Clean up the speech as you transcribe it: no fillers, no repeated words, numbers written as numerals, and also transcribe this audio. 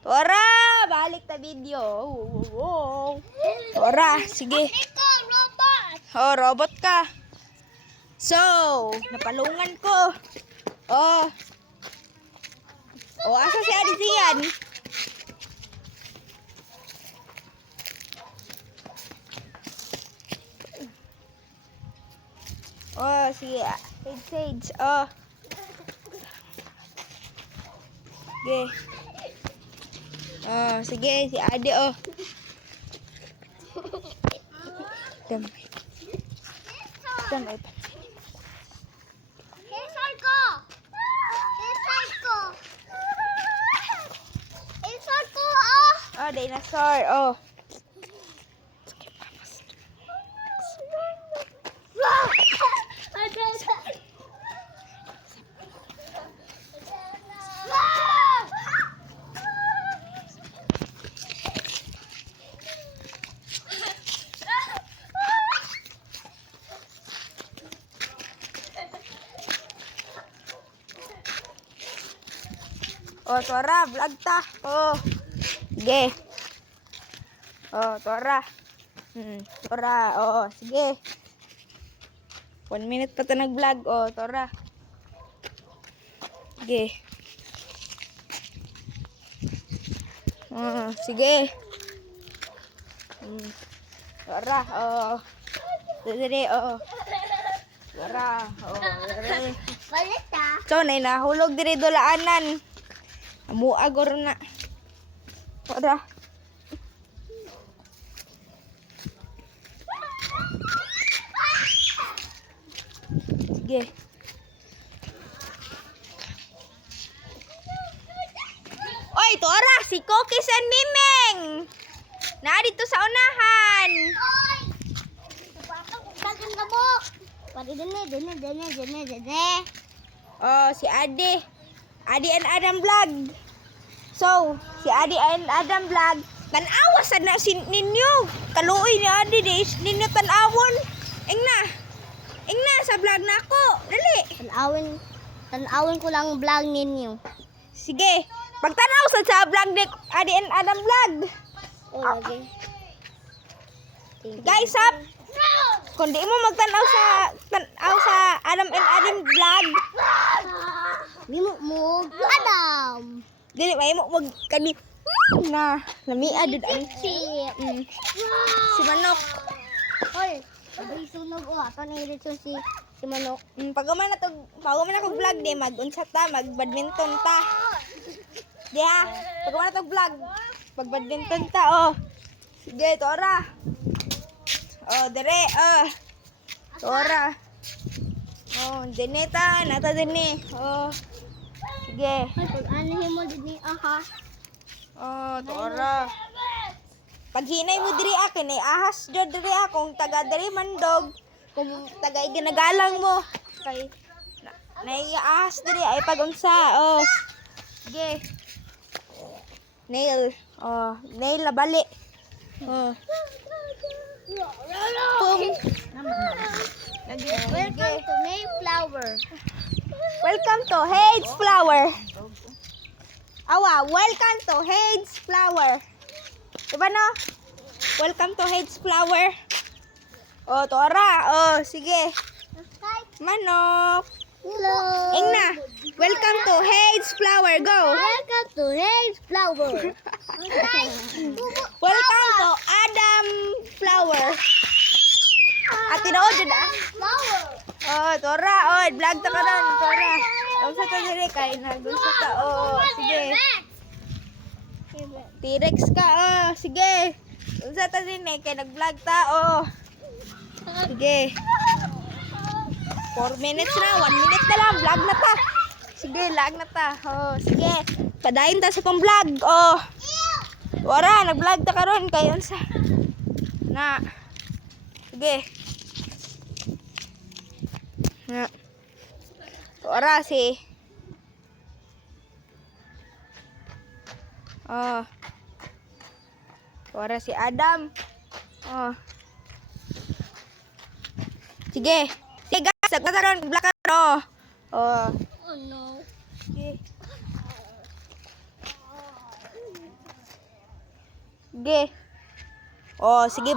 Tora, balik ta video. Tora, sige. Oh, robot ka. So, napalungan ko. Oh. Oh, asa si Adi Zian? Oh, si Sage. Oh. Sige. Oh, sige, si Adi, oh. Damay. Damay pa. Inside ko! Inside ko! Inside ko, oh! Oh, dinosaur, oh. Oh, Tora, vlog ta. Oh. Sige. Oh, Tora. Tora, oh, sige. 1 minute pa ta nag-vlog. Oh, Tora. Sige. Oh, sige. Tora, oh. Dire, oh. Tora, oh, dire. Balik ta. So, nahulog dire dolaanan. Amuagor na. Tora. Sige. Oy, Tora, si Cookies and Mimeng. Dito sa unahan. Oy! Kagan ka mo. Pari dene. Oh, si Adi. Adi and Adam vlog. So, si Adi and Adam vlog. Tanawa sa na ninyo. Kaluoy ni Adi di ninyo tanawon. Ingna sa vlog nako. Dali. Tanawin ko lang vlog ninyo. Sige. Pagtanaw sa vlog ni Adi and Adam vlog. Oh, lagi. Guys, up. Kung di mo magtanaw sa Adam and Adam vlog. Mo Adam. Dili may mo magkani na lamia dud ay. Si Manok. Hoy, sabay sunog o ato na dito si Manok. Pag man ako vlog di mag-unsa ta, mag-badminton ta. Di ha? Pag man ako vlog, mag-badminton ta oh. Sige, Tora. Oh, dire, oh. Tora. Oh, dineta, nata dinhi. Oh. Sige. Pag anahin mo din ni aha. Oh, Tora. Pag hinay mo diri akin ay ahas jud diri akong taga diri mandog. Kung taga ginagalang mo kay ahas diri ay pagunsa. Oh. Sige. Nail. Oh, nail na bali. Oh. Pum. Welcome to Mayflower. Welcome to Hades Flower. Awa, welcome to Hades Flower. Diba no? Welcome to Hades Flower. Oh, Tora. Oh, sige. Manok. Hello. Ingna. Welcome to Hades Flower. Go. Welcome to Mayflower. Welcome to Adam Flower. At tinood yun ah. Flower. Oh, Tora. Oh, vlog ta ka ron, Tora. Ang sa ta dire kay nagulsa ta. Oh, sige. T-Rex ka. Oh, sige. Ang sa ta din kay nag-vlog ta. Oh. Sige. 4 minutes na. 1 minute na lang. Vlog na ta. Sige, vlog na ta. Oh, sige. Padayon ta sa kong vlog. Oh. Tora, nag-vlog ta karon kay unsa. Na. Sige. Na. Tora si. Oh. Tora si Adam. Oh. Sige. Sige guys, nagkataron vlog ka ro. Oh. Oh no. Sige. Sige. Oh, sige.